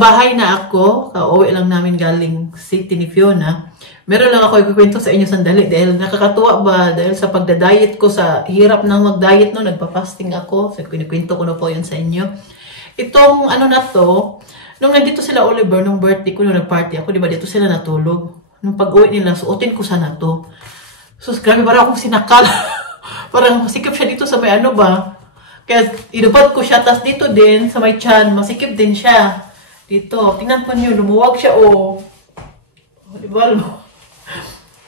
bahay na ako. Kauwi lang namin galing city ni Fiona. Meron lang ako ikukwento sa inyo sandali dahil nakakatuwa ba dahil sa pagda-diet ko, sa hirap ng mag-diet no, nagpa-fasting ako. So, kinikwento ko na po yun sa inyo. Itong ano na to, nung nandito sila Oliver, nung birthday ko, nung nag-party ako, di ba dito sila natulog. Nung pag-uwi nila, suotin ko sana to. So, grabe, parang akong sinakal. Parang masikip siya dito sa may ano ba. Kaya inubad ko siya, tas dito din, sa may tiyan, masikip din siya. Dito, tingnan po niyo, lumuwag siya, oh. Di ba,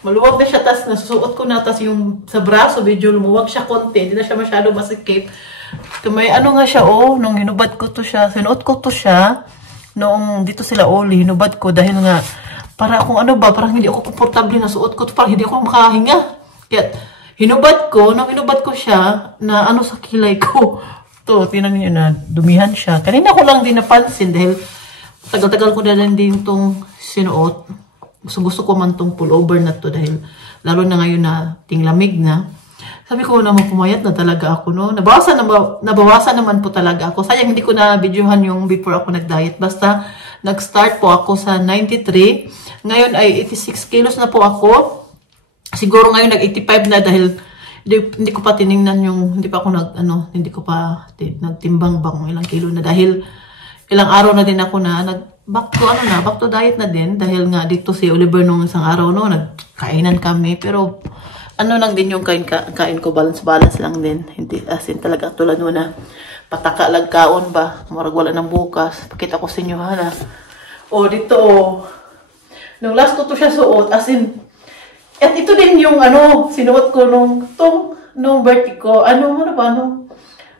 maluwag na siya, tas nasusuot ko na, tas yung sa braso, medyo lumuwag siya konti, hindi na siya masyado masikip. May ano nga siya, oh, nung hinubad ko to siya, sinuot ko to siya, noong dito sila Oli, hinubad ko, dahil nga, para akong ano ba, parang hindi ako komportable na suot ko to, parang hindi ako makahinga. Kaya, hinubad ko, nung hinubad ko siya, na ano sa kilay ko, to, tinan niyo na, dumihan siya. Kanina ko lang din napansin, dahil tagal-tagal ko na din itong sinuot. Gusto ko man tong pullover na to dahil lalo na ngayon na tinglamig na. Sabi ko naman pumayat na talaga ako, no? Nabawasan naman po talaga ako. Sayang hindi ko na videohan yung before ako nag-diet. Basta nag-start po ako sa 93. Ngayon ay 86 kilos na po ako. Siguro ngayon nag-85 na dahil hindi ko pa tiningnan yung, hindi pa ako hindi ko pa nagtimbang bang ilang kilo na dahil ilang araw na din ako na back to diet na din dahil nga dito si Oliver nung isang araw no nagkainan kami pero ano lang din yung kain ko, balance lang din, hindi as in talaga tulad mo na pataka lagkaon ba marag wala ng bukas. Pakita ko sa inyo ha. O dito nung last ko to siya suot as in at ito din yung sinuot ko nung birthday ko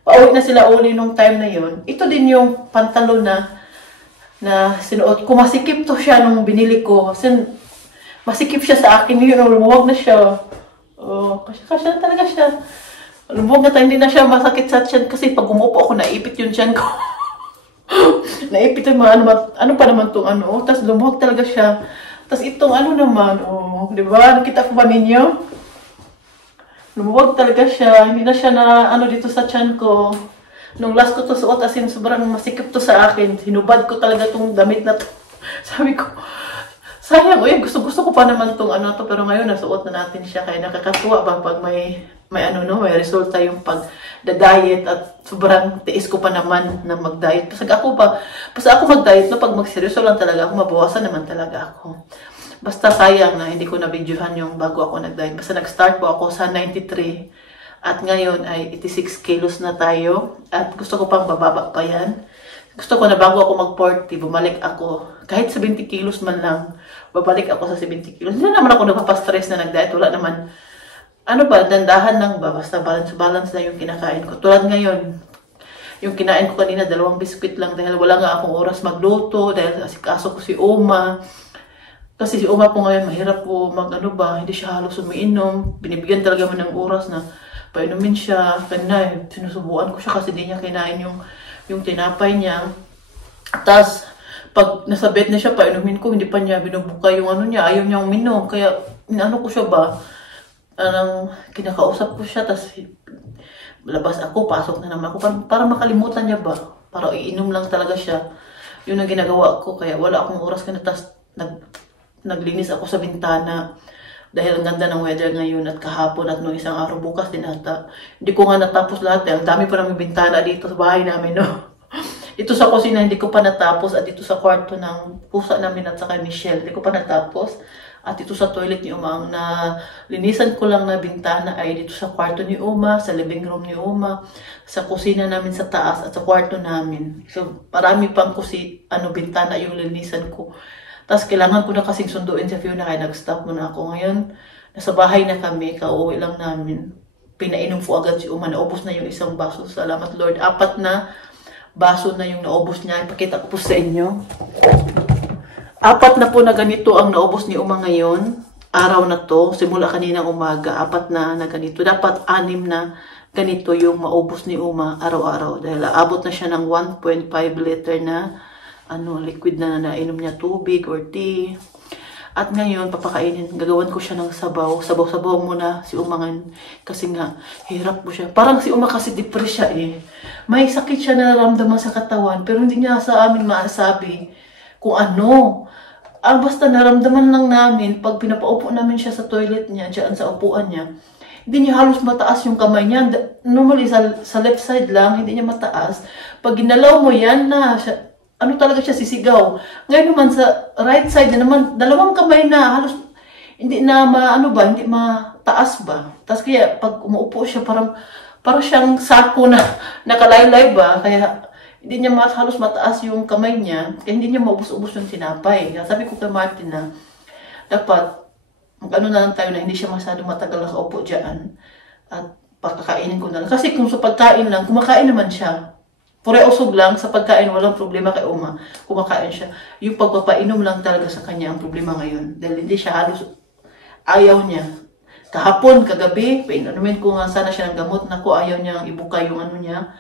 pauwi na sila uli nung time na yun. Ito din yung pantalon na sinuot ko. Masikip to siya nung binili ko. Kasi masikip siya sa akin. Yun, lumuwag na siya. Oh, kasya na talaga siya. Lumuwag na tayo. Hindi na siya masakit sa tiyan. Kasi pag umupo ako, naipit yung tiyan ko. Naipit yung mga ano pa naman itong Tapos lumuwag talaga siya. Tapos itong naman. Di ba? Nakita ko ba ninyo? Lumuwag talaga siya. Hindi na siya na dito sa tiyan ko. Nung last ko to suot, as in, sobrang masikip to sa akin. Hinubad ko talaga tong damit na to. Sabi ko, sayang, gusto ko pa naman tong to. Pero ngayon, nasuot na natin siya. Kaya nakakatuwa ba pag may resulta yung pag-diet at sobrang tiis ko pa naman na mag-diet. Basta ako mag-diet, no, pag magseryoso lang talaga ako, mabawasan naman talaga ako. Basta sayang na hindi ko na-videohan yung bago ako nag-diet. Basta nag-start po ako sa 93. At ngayon ay 86 kilos na tayo. At gusto ko pang bababa pa yan. Gusto ko na bago ako mag-40, bumalik ako. Kahit 70 kilos man lang, babalik ako sa 70 kilos. Hindi naman ako nagpapastress na nag-diet. Wala naman. Dandahan lang ba? Basta balance na yung kinakain ko. Tulad ngayon, yung kinain ko kanina, 2 biskwit lang. Dahil wala nga akong oras magluto. Dahil asikaso ko si Uma. Kasi si Uma po ngayon, mahirap po hindi siya halos umiinom. Binibigyan talaga mo ng oras na painumin siya. Kanina, sinusubuan ko siya kasi di niya kinain yung tinapay niya. Tapos, pag nasa bed na siya, painumin ko, hindi pa niya binubuka yung niya. Ayaw niya uminom. Kaya, ko siya ba? Kinakausap ko siya, tapos labas ako, pasok na naman ako. Para makalimutan niya ba? Para iinom lang talaga siya. Yun ang ginagawa ko. Kaya wala akong oras ka na. Tapos, naglinis ako sa bintana. Dahil ang ganda ng weather ngayon at kahapon at nung isang araw bukas din ata. Hindi ko nga natapos lahat. Ang dami pa namin bintana dito sa bahay namin, no? Dito sa kusina, hindi ko pa natapos. At dito sa kwarto ng pusa namin at saka Michelle, hindi ko pa natapos. At dito sa toilet ni Uma, ang linisan ko lang na bintana ay dito sa kwarto ni Uma, sa living room ni Uma, sa kusina namin sa taas at sa kwarto namin. So, marami pang bintana yung linisan ko. Tapos kailangan ko na kasing sunduin sa Fiona kaya nag-stop muna ako. Ngayon, nasa bahay na kami, kauwi lang namin. Pinainom po agad si Uma, naubos na yung isang baso. Salamat Lord, 4 na baso na yung naubos niya. Ipakita ko po sa inyo. 4 na po na ganito ang naubos ni Uma ngayon. Araw na to, simula kaninang umaga, 4 na ganito. Dapat 6 na ganito yung maubos ni Uma araw-araw. Dahil aabot na siya ng 1.5 liter na liquid na nainom niya, tubig or tea. At ngayon, papakainin, gagawan ko siya ng sabaw. Sabaw-sabaw muna si Uma ngayon. Kasi nga, hirap po siya. Parang si Uma kasi depressed siya eh. May sakit siya na naramdaman sa katawan, pero hindi niya sa amin maasabi. kung ano. Basta naramdaman lang namin, pag pinapaupo namin siya sa toilet niya, dyan sa upuan niya, hindi niya halos mataas yung kamay niya. Normally, sa left side lang, hindi niya mataas. Pag ginalaw mo yan na, ano talaga siya sisigaw. Ngayon naman sa right side na naman, dalawang kamay na, halos hindi na hindi mataas ba. Tapos kaya pag umuupo siya, parang siyang sako na nakalaylay ba. Kaya hindi niya halos mataas yung kamay niya, kaya hindi niya maubos-ubos yung tinapay. Kaya sabi ko kay Martin na, dapat, mag-ano na lang tayo na hindi siya masyadong matagal nakaupo dyan. At pagkakainin ko na lang. Kasi kung sa pagkain lang, kumakain naman siya. Pure usog lang, sa pagkain, walang problema kay Uma. Kumakain siya. Yung pagpapainom lang talaga sa kanya ang problema ngayon. Dahil hindi siya halos, ayaw niya. Kahapon, kagabi, painumin ko nga sana siya ng gamot. Naku, ayaw niya ibuka yung ano niya.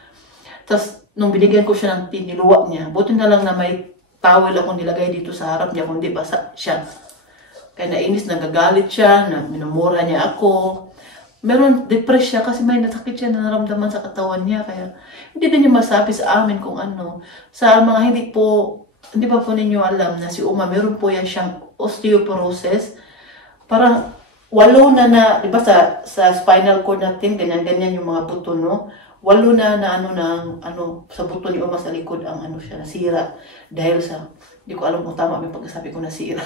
Tapos, nung binigyan ko siya ng niluwa niya, buti na lang na may towel akong nilagay dito sa harap niya, kundi basa siya. Kaya nainis, nagagalit siya, minumura niya ako. Meron, depressed siya kasi may nasakit siya na naramdaman sa katawan niya. Kaya hindi din niya masabi sa amin kung ano. Sa mga hindi pa po ninyo alam na si Uma, meron po yan siyang osteoporosis. Parang 8 na, di ba sa spinal cord natin, ganyan-ganyan yung mga buto, no? 8 na sa buto ni Uma sa likod ang nasira. Dahil sa, hindi ko alam kung tama may pagkasabi ko nasira.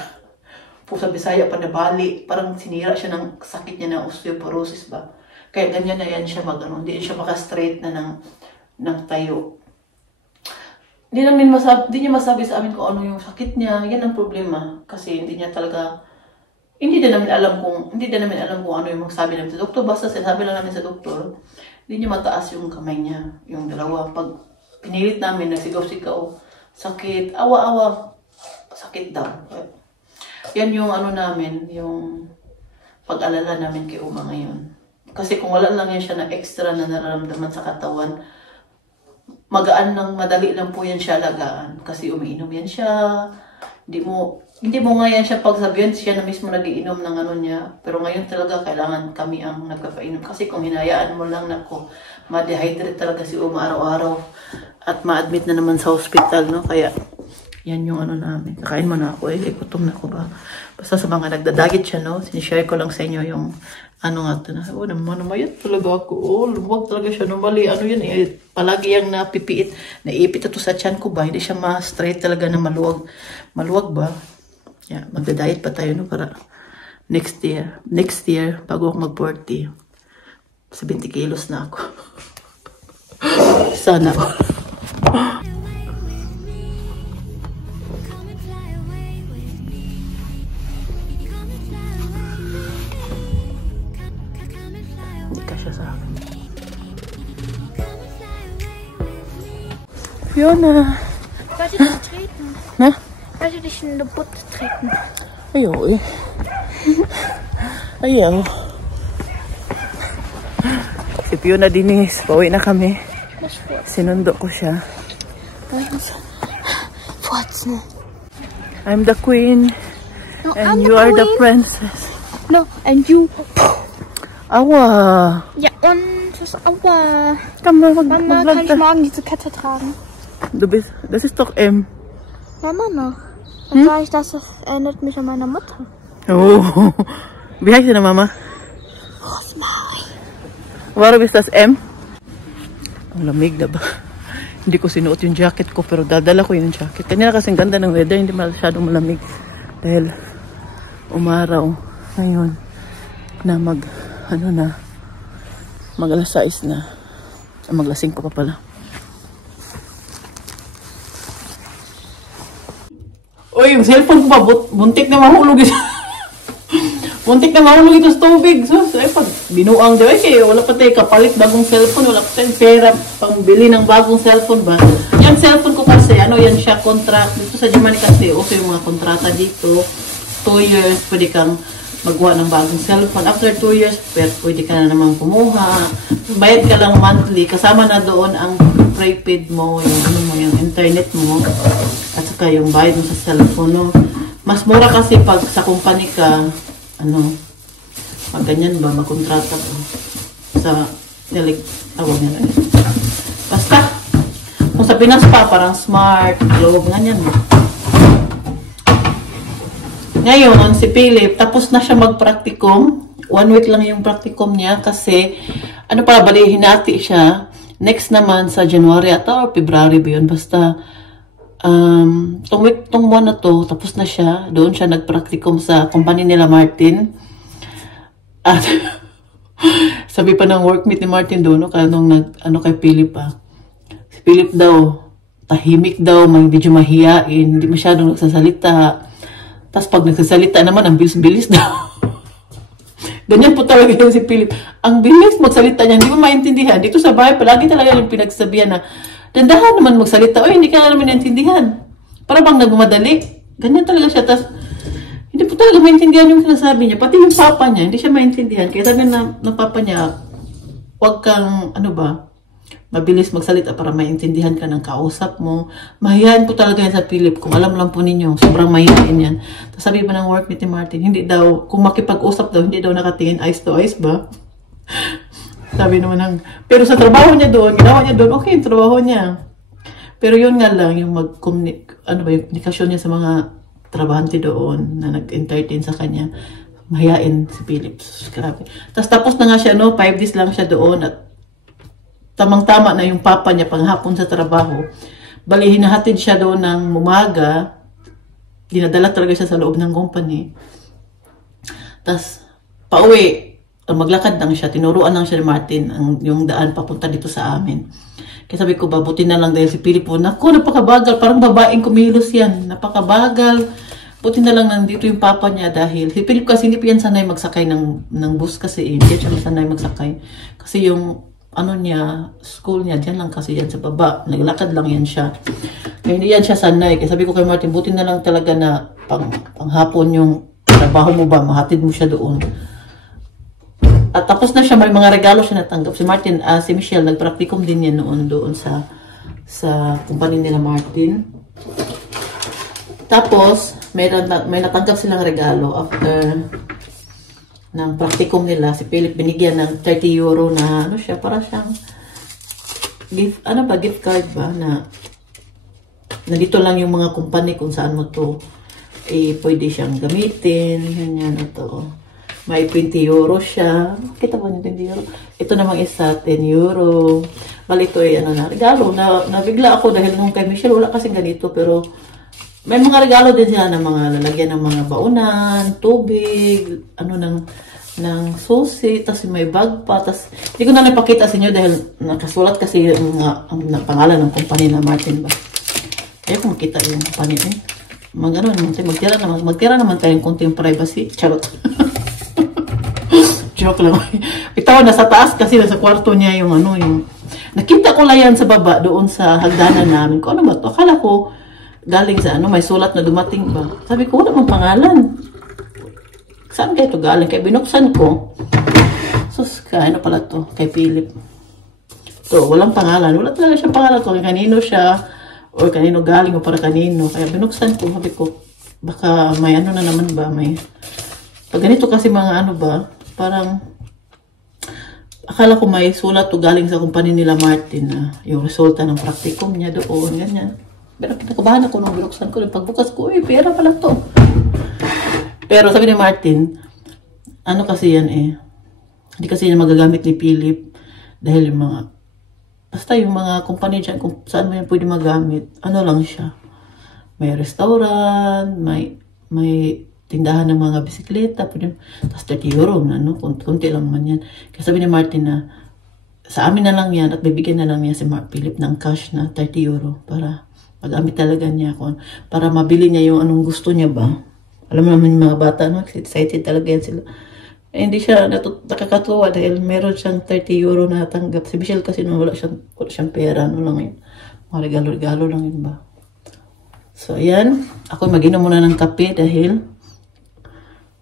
Po sa Bisaya pa nabali, parang sinira siya ng sakit niya ng osteoporosis ba. Kaya ganyan na yan siya hindi siya maka-straight na ng tayo. Hindi niya masabi sa amin kung ano yung sakit niya. Yan ang problema. Kasi hindi din namin alam kung ano yung magsabi namin sa doktor. Basta sinasabi lang namin sa doktor, hindi niya mataas yung kamay niya, yung dalawa. Pag pinilit namin, nagsigaw-sigaw, sakit, awa-awa, sakit daw. Yan yung namin, yung pag-alala namin kay Uma ngayon. Kasi kung wala lang yan siya na extra na nararamdaman sa katawan, madali lang po yan siya alagaan. Kasi umiinom yan siya, hindi mo nga yan siya pagsabihan, siya na mismo nagiinom ng niya. Pero ngayon talaga kailangan kami ang nagpapainom. Kasi kung hinayaan mo lang ma-dehydrate talaga si Uma araw-araw. At ma-admit na naman sa hospital, no? Kaya, yan yung namin. Kakain mo na ako gutom na ako ba? Basta sa mga nagdadagit siya, no? Sinishare ko lang sa inyo yung namayat talaga ako. Luwag talaga siya. Mali, yan palagi yung napipiit. Naipit ito sa tiyan ko ba? Hindi siya ma-straight talaga na maluwag. Maluwag ba? Yeah, magda-diet pa tayo, no? Para next year, bago ako mag-40, 70 kilos na ako. Sana ako. Hindi ka siya sa akin. Fiona! Wollte dich treten? Na? Wollte dich in den Butt treten? Ayaw Ayaw. Si Fiona Dinis, pauwi na kami. Sinundo ko siya. Fotzen. I'm the queen. No, and I'm you the are the queen. princess. No, and you. Aua. Ja, und das ist aua. Mama, Mama, kann ich morgen diese Kette tragen? Das ist doch M. Ja, immer noch. Dann sage ich, das erinnert mich an meine Mutter. Oh. Wie heißt deine Mama? Rosmarie. Warum ist das M? Ang lamig na ba? Hindi ko sinuot yung jacket ko, pero dadala ko yung jacket. Kanina kasing ganda ng weather, hindi masyadong malamig. Dahil umaraw ngayon na mag alas 6 na. Maglasing ko pa pala. Uy, yung cellphone ko pa, buntik na mahulog ito. Buntik na mahulog ito sa tubig. So, pag binuang diba, kaya wala pa tayo kapalit bagong cellphone, wala pa tayong pera pambili ng bagong cellphone ba. Yung cellphone ko kasi, yan siya, contract. Dito sa Germany kasi, okay yung mga kontrata dito. 2 years, pwede kang magawa ng bagong cellphone. After 2 years, pwede ka na naman kumuha. Bayad ka lang monthly. Kasama na doon ang prepaid mo, yung internet mo. At saka yung bayad mo sa cellphone, no? Mas mura kasi pag sa company ka, pag ganyan ba, magkontrata ka sa tawag nila. Basta, kung sa Pinas pa, parang Smart, Globe, ganyan mo. Ngayon, si Philip, tapos na siya mag-practicum. 1 week lang yung practicum niya kasi, bali, hinati siya. Next naman sa January ata or February ba yun? Basta, tong buwan na to, tapos na siya. Doon siya nag-practicum sa company nila Martin. At, sabi pa ng workmate ni Martin doon, kay Philip si Philip daw, tahimik daw, medyo mahiyain, hindi masyadong nagsasalita. Tapos pag nagsasalita naman, ang bilis-bilis daw. Ganyan po talaga yung si Philip. Ang bilis magsalita niya, hindi mo maintindihan. Dito sa bahay, palagi talaga yung pinagsabihan na, dandahan naman magsalita, hindi ka naman maintindihan. Para bang nagmamadali. Ganyan talaga siya. Tapos, hindi po talaga maintindihan yung sinasabi niya. Pati yung papa niya, hindi siya maintindihan. Kaya sabi ng papa niya, huwag kang, mabilis magsalita para maintindihan ka ng kausap mo. Mahihain po talaga yan sa Philip. Kung alam lang po ninyo, sobrang mahihain yan. Tapos sabi pa ng workmate ni Martin, hindi daw, kung makipag-usap daw, hindi daw nakatingin eyes to eyes ba? Sabi naman pero sa trabaho niya doon, ginawa niya doon, okay yung trabaho niya. Pero yun nga lang, yung yung komunikasyon niya sa mga trabahante doon na nag-entertain sa kanya, mahihain si Philip. Grabe. Tapos na nga siya, 5 days lang siya doon at tamang-tama na yung papa niya panghapon sa trabaho. Bali, hinahatid siya doon ng umaga. Dinadala talaga siya sa loob ng company. Tapos, pauwi. Maglakad lang siya. Tinuruan lang siya ni Martin yung daan papunta dito sa amin. Kaya sabi ko, babuti na lang dahil si Pilipo. Naku, napakabagal. Parang babaeng kumilos yan. Napakabagal. Buti na lang nandito yung papa niya dahil si Philip kasi hindi pa yan sanay magsakay ng bus kasi. Hindi siya sanay magsakay. Kasi yung school niya, dyan lang kasi yan sa baba. Naglakad lang yan siya. Kaya hindi yan siya sanay. Kaya sabi ko kay Martin, buti na lang talaga na panghapon yung trabaho mo ba, mahatid mo siya doon. At tapos na siya, may mga regalo siya natanggap. Si Martin, si Michelle, nagpracticum din yan noon doon sa company nila Martin. Tapos, may natanggap silang regalo after ng practicum nila. Si Philip binigyan ng 30 euro na para siyang gift, gift card ba na dito lang yung mga company kung saan mo to pwede siyang gamitin. Ganyan na to. May 20 euro siya. Kita ba yung 20 euro? Ito namang isa 10 euro. Bali ito ay regalo. Nabigla ako dahil nung kay Michelle wala kasing ganito pero may mga regalo din sila ng mga lalagyan ng mga baunan, tubig, ng susi, tapos may bag pa, tapos hindi ko na napakita sa inyo dahil nakasulat kasi ang pangalan ng company na Martin ba. Ayaw ko makita yung company magtira naman tayong konting privacy. Charot. Joke lang. Ito, nasa taas kasi nasa kwarto niya yung nakita ko lang yan sa baba doon sa hagdanan namin. Kung ba to? Akala ko galing sa may sulat na dumating ba. Sabi ko, wala mong pangalan. Saan kaya ito galing? Kaya binuksan ko. Sus, pala to? Kay Philip. To, walang pangalan. Wala talaga siyang pangalan ko. Kanino siya, or kanino galing, o para kanino. Kaya binuksan ko. Sabi ko, baka may na naman ba? Pag ganito kasi mga parang, akala ko may sulat to galing sa kumpanya nila Martin na yung resulta ng practicum niya doon, ganyan. Pero pinakabahan ako nung binuksan ko. Pagbukas ko, pera pala to. Pero sabi ni Martin, kasi yan hindi kasi yan magagamit ni Philip. Dahil basta yung mga company dyan, kung saan mo yan pwede magamit, lang siya. May restaurant, may tindahan ng mga bisikleta, tapos 30 euro na, kunti lang man yan. Kaya sabi ni Martin na, sa amin na lang yan, at bibigyan na lang niya si Philip ng cash na 30 euro para magamit talaga niya para mabili niya yung anong gusto niya ba. Alam mo naman yung mga bata, excited talaga yan sila. Hindi siya nakakatuwa dahil meron siyang 30 euro na tanggap. Si Michelle kasi wala siyang pera, lang yun. Mga regalo-regalo lang yun ba. So, ayan. Ako mag-inom muna ng kape dahil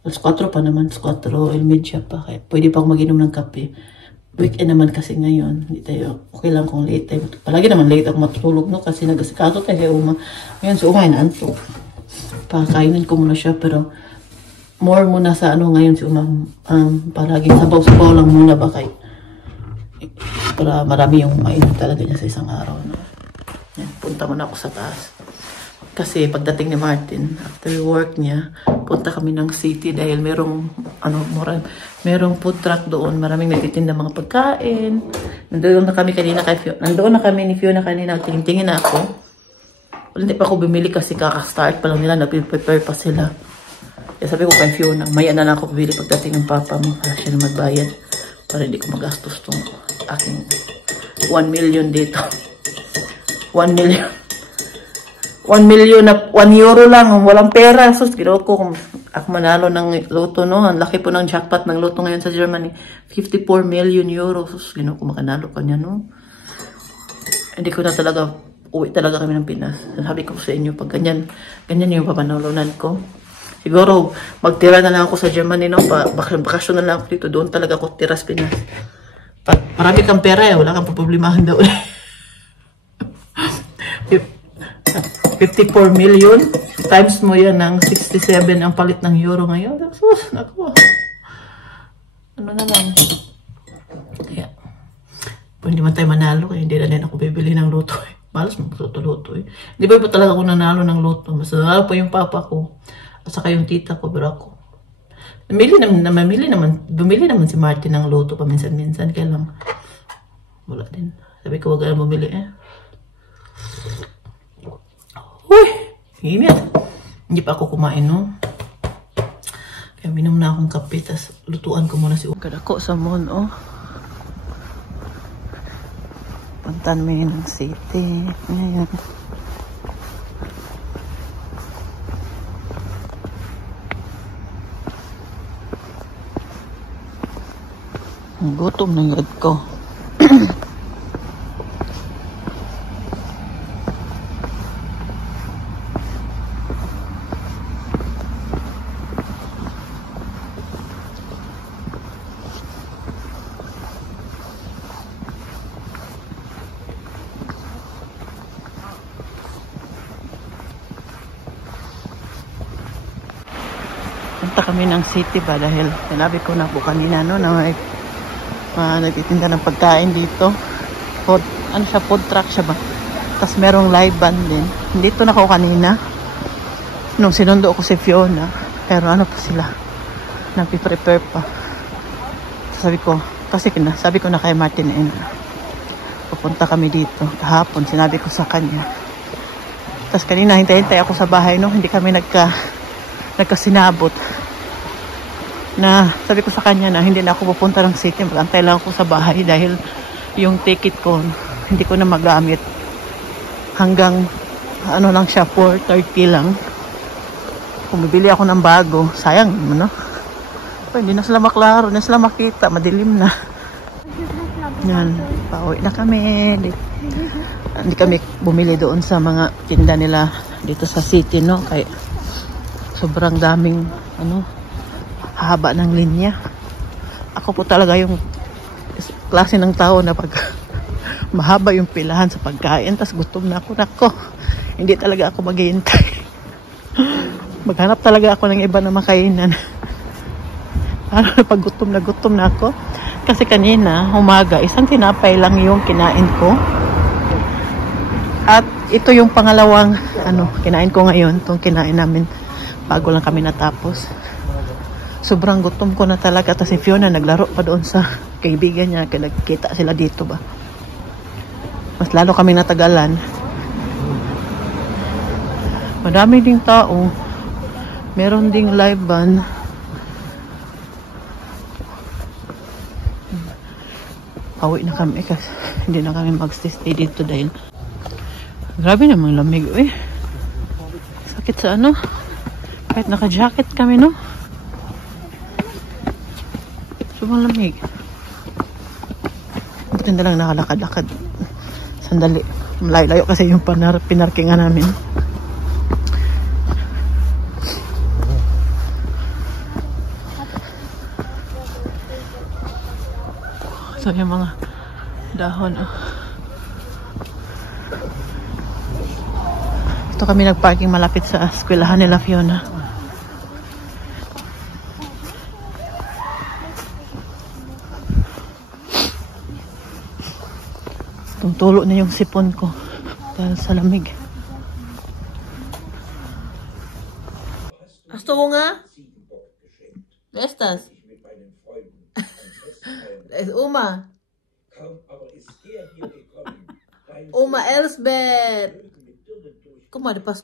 alas 4 pa naman, 4, media pa. Kaya pwede pa ako mag-inom ng kape. Weekend naman kasi ngayon, hindi tayo, okay lang kung late tayo. Palagi naman late ako matulog, kasi nag-asikaso tayo kay Uma. Ngayon, si Uma, inaantok. Pakainin ko muna siya, pero more muna sa ngayon si Uma. Palaging sabaw-sabaw lang muna ba para marami yung mainit talaga niya sa isang araw. Yan, punta muna ako sa taas. Kasi pagdating ni Martin, after work niya, punta kami ng city dahil merong food truck doon. Maraming nagtitinda mga pagkain. Nandoon na kami ni Fiona kanina. Tingin na ako. Hindi pa ako bumili kasi kaka-start pa lang nila. Nag-prepare pa sila. Kaya sabi ko kay Fiona, maya na ako bumili pagdating ng papa mo para siya na magbayad. Para hindi ko magastos tong aking 1 million dito. 1 million. 1 million na 1 euro lang, walang pera. So, ginawa ko kung ako manalo ng loto, no? Ang laki po ng jackpot ng loto ngayon sa Germany. 54 million euro. So, ginawa ko makanalo ka niya, no? Hindi ko na talaga, uwi talaga kami ng Pinas. Sabi ko sa inyo, pag ganyan yung papanalunan ko. Siguro, magtira na lang ako sa Germany, no? Bakasyon na lang ako dito. Doon talaga ako tira sa Pinas. Marami kang pera, wala kang problemahan daw. 54 million times mo yan ng 67 ang palit ng euro ngayon. Sus, naku. Ano na lang. Kaya, kung hindi man tayo manalo, kaya hindi na din ako bibili ng loto. Malas magluto-luto. Hindi ba talaga ako nanalo ng loto? Mas nanalo pa yung papa ko at saka yung tita ko, pero ako. Bumili naman si Martin ng loto paminsan-minsan. Kaya lang, wala din. Sabi ko, wag na bumili Uy! Init. Hindi pa ako kumain, no? Kaya minom na akong kape, tas lutuan ko muna si Kadako sa mon, oh. Puntan mo ng city. Ayan. Ang gutom ng yad ko. Punta kami ng city ba dahil sinabi ko na po kanina, no, na nagtitinda ng pagkain dito. Food truck siya ba? Tapos merong live band din. Dito na ako kanina nung sinundo ko si Fiona, pero ano pa sila, nagpi-prepare pa. Sabi ko na kay Martin pupunta kami dito kahapon, sinabi ko sa kanya. Tapos kanina hintay ako sa bahay, no, hindi kami nagkasinabot na sabi ko sa kanya na hindi na ako pupunta ng city, magantay lang ako sa bahay dahil yung ticket ko hindi ko na magamit hanggang ano lang siya, 4:30 lang. Kung bibili ako ng bago, sayang naman, no? Hindi na sila maklaro, hindi na sila makita, madilim na. Yan, pauwi na kami. Hindi kami bumili doon sa mga tinda nila dito sa city, no? Kaya sobrang daming haba ng linya. Ako po talaga yung klase ng tao na pag mahaba yung pilahan sa pagkain, tas gutom na ako, nako, hindi talaga ako maghihintay. Maghanap talaga ako ng iba na makainan. Pag gutom na ako. Kasi kanina umaga, isang tinapay lang yung kinain ko. At ito yung pangalawang kinain ko ngayon, itong kinain namin bago lang kami natapos. Sobrang gutom ko na talaga. Tapos si Fiona naglaro pa doon sa kaibigan niya. Kaya nagkita sila dito ba. Mas lalo kami natagalan. Madami ding tao. Meron ding live band. Pauwi na kami kasi hindi na kami mag-stay dito dahil grabe namang lamig. Sakit sa kahit naka-jacket kami, no? Sobrang lamig. Buti na lang nakalakad-lakad. Sandali. Malayo-layo kasi yung pinarkingan namin. So yung mga dahon. Ito kami nagparking malapit sa eskwelahan nila Fiona. Tungtulo na yung sipon ko dahil sa lamig. Hast du Hunger? Wer ist das? Das ist Oma. Oma Elsbeth. Guck mal, die passt.